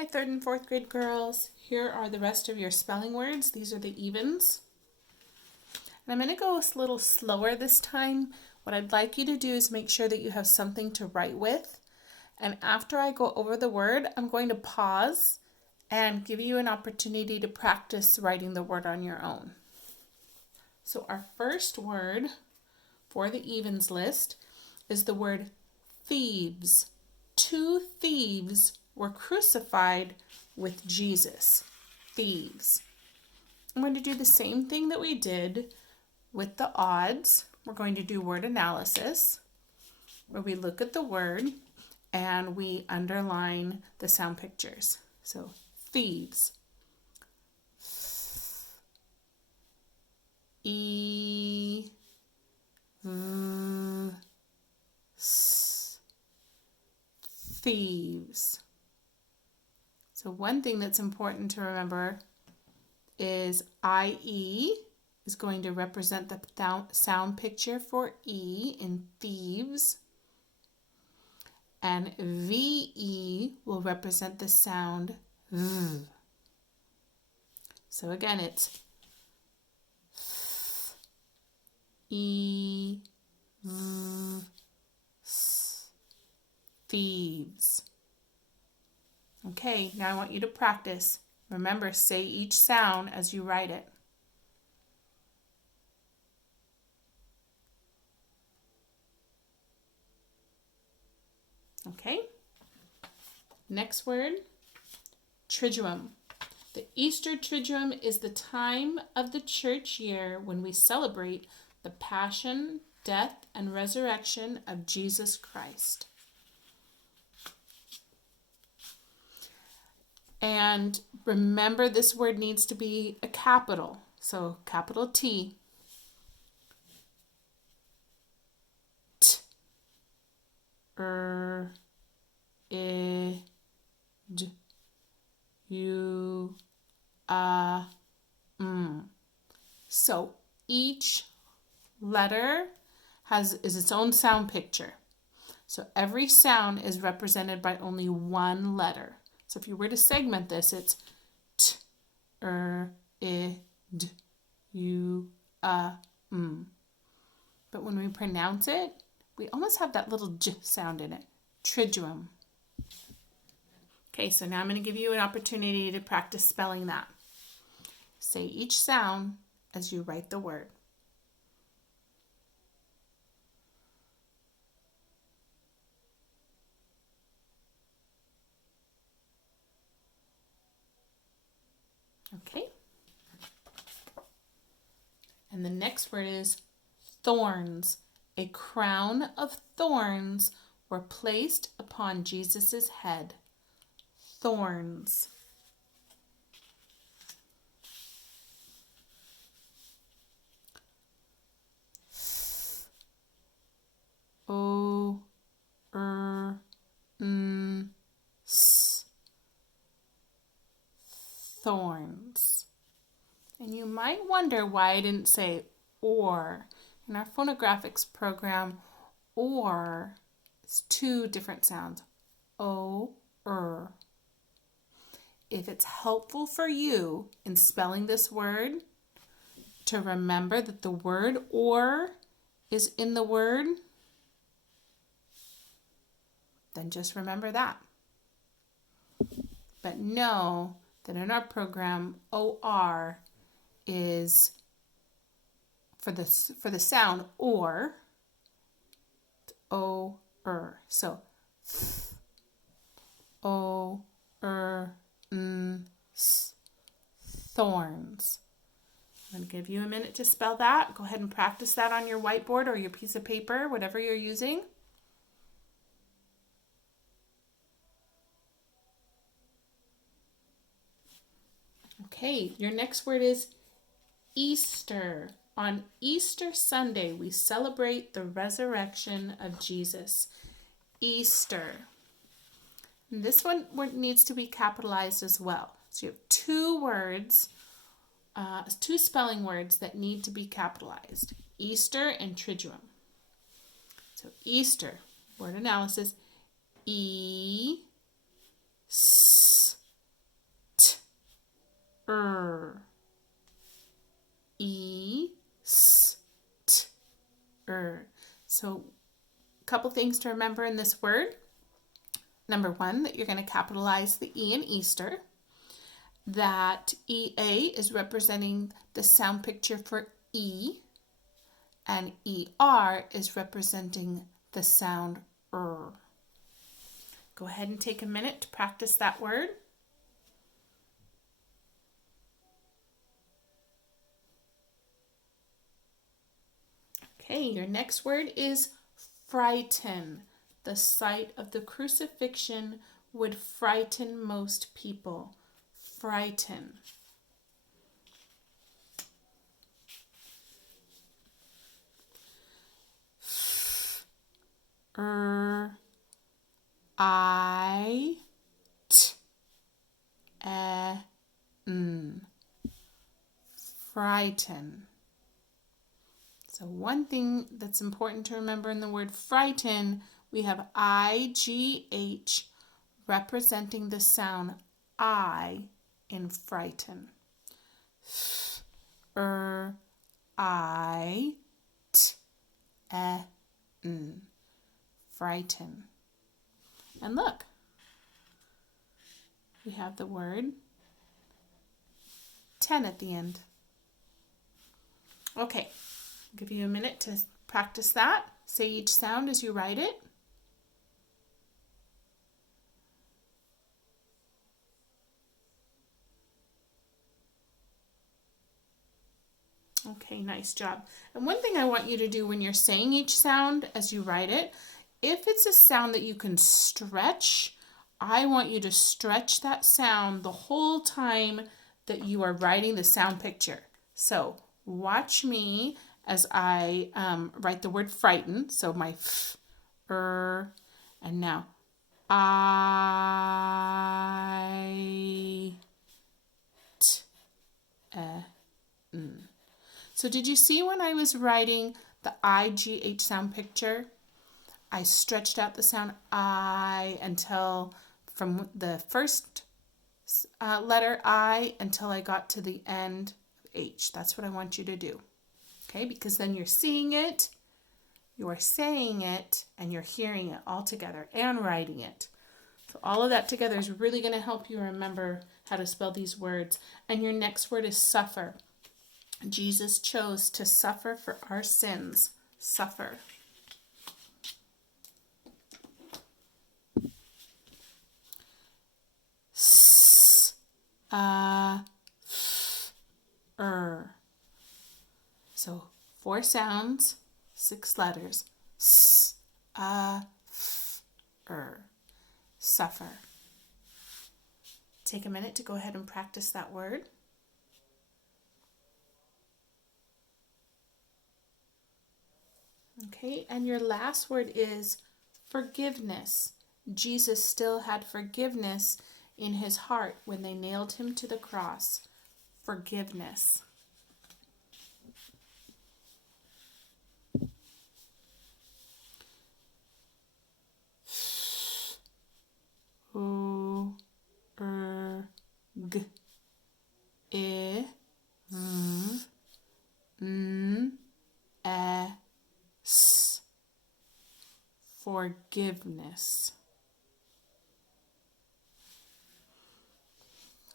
Hi, third and fourth grade girls. Here are the rest of your spelling words. These are the evens. And I'm going to go a little slower this time. What I'd like you to do is make sure that you have something to write with. And after I go over the word, I'm going to pause and give you an opportunity to practice writing the word on your own. So our first word for the evens list is the word thieves. 2 thieves were crucified with Jesus. Thieves. I'm going to do the same thing that we did with the odds. We're going to do word analysis, where we look at the word and we underline the sound pictures. So, thieves. E, v, s, thieves. So one thing that's important to remember is IE is going to represent the sound picture for E in thieves. And VE will represent the sound V. So again, it's E, V, S, thieves. Okay, now I want you to practice. Remember, say each sound as you write it. Okay? Next word, Triduum. The Easter Triduum is the time of the church year when we celebrate the passion, death, and resurrection of Jesus Christ. And remember, this word needs to be a capital. So capital T. T. I. D. U. So each letter is its own sound picture. So every sound is represented by only one letter. So if you were to segment this, it's T, I, D, U, M. But when we pronounce it, we almost have that little J sound in it. Triduum. Okay, so now I'm going to give you an opportunity to practice spelling that. Say each sound as you write the word. Okay. And the next word is thorns. A crown of thorns were placed upon Jesus' head. Thorns. O, N, S. Thorns. And you might wonder why I didn't say or. In our phonographics program, or is 2 different sounds. O, If it's helpful for you in spelling this word to remember that the word or is in the word, then just remember that. But know that in our program, OR is for the sound or, O, So, O, N, S, thorns. I'm going to give you a minute to spell that. Go ahead and practice that on your whiteboard or your piece of paper, whatever you're using. Okay, your next word is Easter. On Easter Sunday, we celebrate the resurrection of Jesus. Easter. And this one needs to be capitalized as well. So you have 2 words, 2 spelling words that need to be capitalized. Easter and Triduum. So Easter, word analysis, E, S, So a couple things to remember in this word. Number one, that you're going to capitalize the E in Easter. That EA is representing the sound picture for E, and ER is representing the sound R. Go ahead and take a minute to practice that word. Okay, your next word is frighten. The sight of the crucifixion would frighten most people. Frighten. I T N. Frighten. So one thing that's important to remember in the word frighten, we have IGH representing the sound I in frighten. I T N. Frighten. And look, we have the word 10 at the end. Okay, I'll give you a minute to practice that. Say each sound as you write it. Okay, nice job. And one thing I want you to do when you're saying each sound as you write it, if it's a sound that you can stretch, I want you to stretch that sound the whole time that you are writing the sound picture. So watch me as I write the word frighten. So my f, and now I, t, n. So did you see when I was writing the IGH sound picture? I stretched out the sound I until from the first letter I until I got to the end of H. That's what I want you to do. Okay, because then you're seeing it, you're saying it, and you're hearing it all together and writing it. So all of that together is really going to help you remember how to spell these words. And your next word is suffer. Jesus chose to suffer for our sins. Suffer. So 4 sounds, 6 letters. Suffer. Take a minute to go ahead and practice that word. Okay, and your last word is forgiveness. Jesus still had forgiveness in his heart when they nailed him to the cross. Forgiveness. G I V N S. Forgiveness.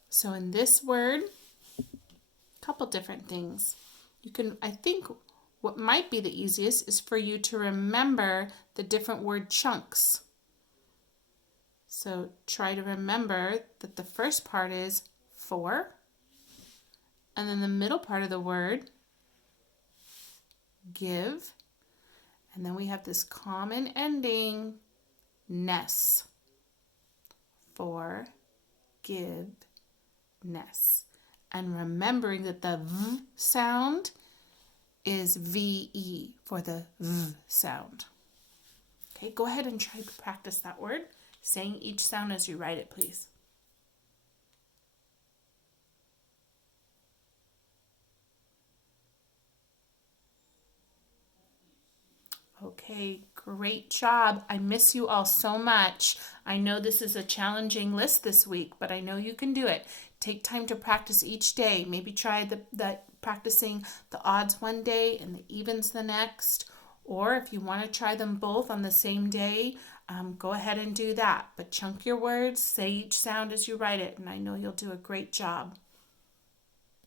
So in this word, a couple different things. You can, I think what might be the easiest is for you to remember the different word chunks. So try to remember that the first part is for, and then the middle part of the word, give, and then we have this common ending, ness. For, give, ness. And remembering that the V sound is VE for the V sound. Okay, go ahead and try to practice that word, saying each sound as you write it, please. Okay, great job. I miss you all so much. I know this is a challenging list this week, but I know you can do it. Take time to practice each day. Maybe try the practicing the odds one day and the evens the next, Or if you want to try them both on the same day, go ahead and do that. But chunk your words, say each sound as you write it, and I know you'll do a great job.